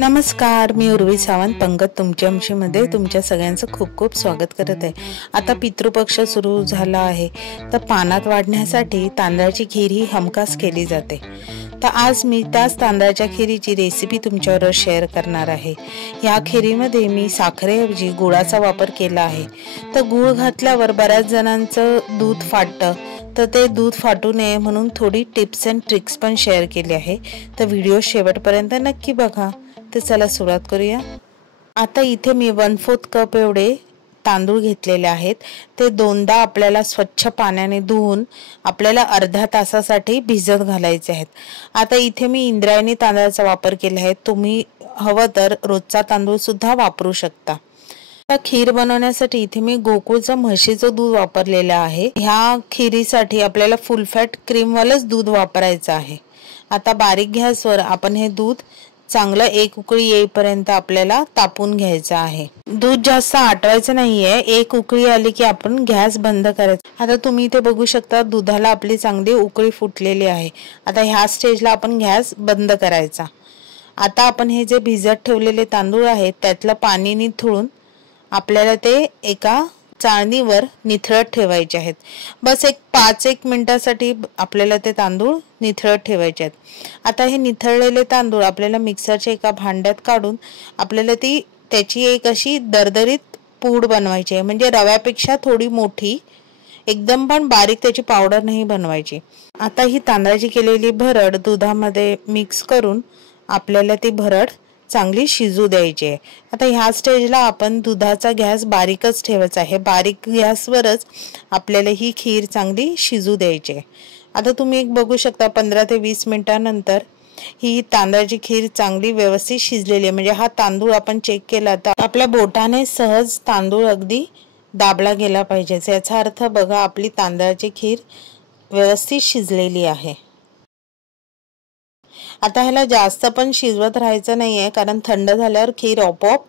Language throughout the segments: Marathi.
नमस्कार, मी उर्वी सावंत पंगत तुमच्या आमशीमध्ये तुमच्या सगळ्यांचं खूप खूप स्वागत करत आहे। आता पितृपक्ष सुरू झाला आहे, तर पानात वाढण्यासाठी तांदळाची खीर ही हमखास केली जाते। तर आज मी त्याच तांदळाच्या खीरीची रेसिपी तुमच्याबरोबर शेअर करणार आहे। या खीरीमध्ये मी साखरेऐवजी गुळाचा वापर केला आहे। तर गुळ घातल्यावर बऱ्याच जणांचं दूध फाटतं, तर ते दूध फाटू नये म्हणून थोडी टिप्स अँड ट्रिक्स पण शेअर केली आहे। तर व्हिडिओ शेवटपर्यंत नक्की बघा। तर चला सुरुवात करूया। आता इथे मी 1/4 कप एवढे तांदूळ घेतलेले आहेत। ते दोनदा आपल्याला स्वच्छ पाण्याने धुवून आपल्याला अर्ध्या तासासाठी भिजत घालायचे आहेत। आता इथे मी इंद्रायणी तांदळाचा वापर केला आहे, तुम्ही हवं तर रोजचा तांदूळ सुद्धा वापरू शकता। खीर बनवण्यासाठी इथे मी गोकुळचं म्हशीचं दूध वापरलेलं आहे। ह्या खीरीसाठी आपल्याला फुल फॅट क्रीम वालंच दूध वापरायचं आहे। आता बारीक गॅसवर आपण हे दूध चांगलं एक उकळी येईपर्यंत आपल्याला तापून घ्यायचं आहे। दूध जास्त आटवायचं नाहीये, एक उकळी आली की आपण गॅस बंद करायचा। आता तुम्ही इथे बघू शकता दुधाला आपली चांगली उकळी फुटलेली आहे। आता ह्या स्टेजला आपण गॅस बंद करायचा। आता आपण हे जे भिजत ठेवलेले तांदूळ आहेत त्यातलं पाणी निथळून आपल्याला ते एका चाळणीवर निथळत ठेवायचे आहेत। बस 5-1 मिनिटासाठी आपल्याला ते तांदूळ निथळत ठेवायचे आहेत। आता हे निथळलेले तांदूळ आपल्याला मिक्सरच्या एका भांड्यात काढून आपल्याला त्याची एक अशी दरदरीत पूड बनवायची आहे, म्हणजे रव्यापेक्षा थोडी मोठी, एकदम पण बारीक त्याची पावडर नाही बनवायची। आता ही तांदळाची केलेली भरड दुधामध्ये मिक्स करून आपल्याला ती भरड चांगली शिजू द्यायची आहे। आता ह्या स्टेजला आपण दुधाचा गॅस बारीकच ठेवायचा आहे, बारीक गॅसवरच आपल्याला ही खीर चांगली शिजू द्यायची आहे। आता तुम्ही एक बघू शकता 15 ते 20 मिनिटांनंतर ही तांदळाची खीर चांगली व्यवस्थित शिजलेली आहे। म्हणजे हा तांदूळ आपण चेक केला तर आपल्या बोटाने सहज तांदूळ अगदी दाबला गेला पाहिजे, याचा अर्थ बघा आपली तांदळाची खीर व्यवस्थित शिजलेली आहे। आता ह्याला जास्त पण शिजवत राहायचं नाहीये, कारण थंड झाल्यावर खीर आपोआप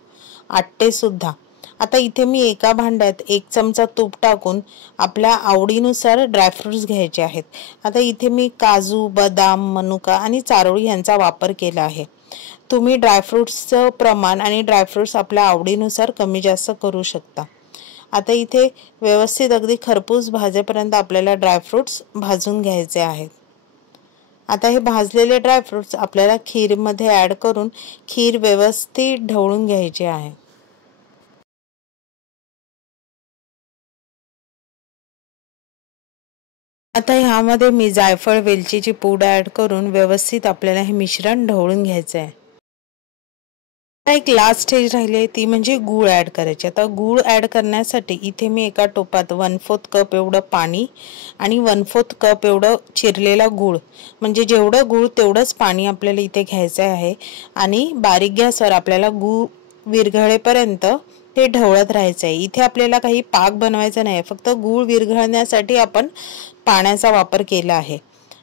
आटते सुद्धा। आता इथे मी एका भांड्यात 1 चमचा तूप टाकून आपल्या आवडीनुसार ड्रायफ्रुट्स घ्यायचे आहेत। आता इथे मी काजू, बदाम, मनुका आणि चारोळी यांचा वापर केला आहे। तुम्ही ड्रायफ्रुट्सचं प्रमाण आणि ड्रायफ्रुट्स आपल्या आवडीनुसार कमी जास्त करू शकता। आता इथे व्यवस्थित अगदी खरपूस भाजेपर्यंत आपल्याला ड्रायफ्रुट्स भाजून घ्यायचे आहेत। आता हे भाजलेले ड्रायफ्रुट्स आपल्याला खीरमध्ये ॲड करून खीर व्यवस्थित ढवळून घ्यायची आहे। आता ह्यामध्ये मी जायफळ, वेलचीची पूड ॲड करून व्यवस्थित आपल्याला हे मिश्रण ढवळून घ्यायचं आहे। एक लास्ट स्टेज राहिली आहे, ती म्हणजे गूळ ॲड करायची। आता गूळ ॲड करण्यासाठी इथे मी एका टोपात 1/4 कप एवढं पाणी आणि 1/4 कप एवढं चिरलेला गूळ, म्हणजे जेवढं गूळ तेवढंच पाणी आपल्याला इथे घ्यायचं आहे। आणि बारीक गॅसवर आपल्याला गूळ विरघळेपर्यंत ते ढवळत राहायचं आहे। इथे आपल्याला काही पाक बनवायचा नाही, फक्त गूळ विरघळण्यासाठी आपण पाण्याचा वापर केला आहे।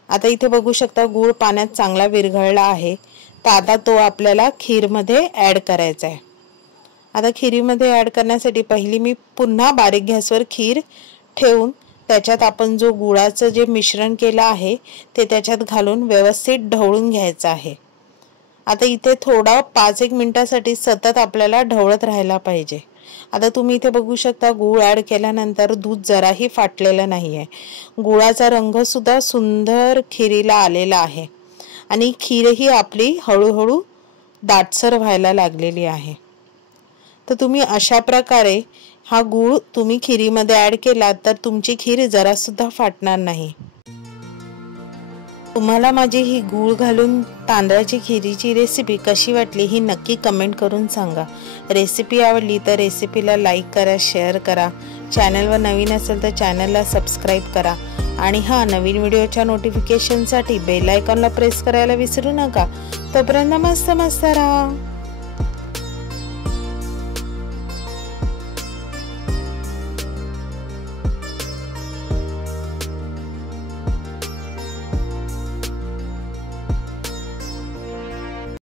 आता इथे बघू शकता गूळ पाण्यात चांगला विरघळला आहे, तर आता तो आपल्याला खीरमध्ये ॲड करायचा आहे। आता खीरीमध्ये ॲड करण्यासाठी पहिली मी पुन्हा बारीक गॅसवर खीर ठेवून त्याच्यात आपण जो गुळाचं जे मिश्रण केलं आहे ते त्याच्यात घालून व्यवस्थित ढवळून घ्यायचं आहे। आता इथे थोडा 5-1 मिनिटासाठी सतत आपल्याला ढवळत राहायला पाहिजे। आता तुम्ही इथे बघू शकता गूळ ॲड केल्यानंतर दूध जराही फाटलेलं नाही आहे, गुळाचा रंग सुद्धा सुंदर खीरीला आलेला आहे आणि खीरही आपली हळूहळू दाटसर व्हायला लागलेली आहे। तर तुम्ही अशा प्रकारे हा गूळ तुम्ही खीरीमध्ये ॲड केला तर तुमची खीर जरा सुद्धा फाटणार नाही। तुम्हाला माझी ही गूळ घालून तांदळाची खीरीची रेसिपी कशी वाटली ही नक्की कमेंट करून सांगा। रेसिपी आवडली तर रेसिपीला लाईक करा, शेअर करा। चॅनलवर नवीन असेल तर चॅनलला सबस्क्राईब करा आणि नवीन व्हिडिओच्या नोटिफिकेशनसाठी बेल आयकॉनला प्रेस करायला विसरू नका। तोपर्यंत मस्त राहा।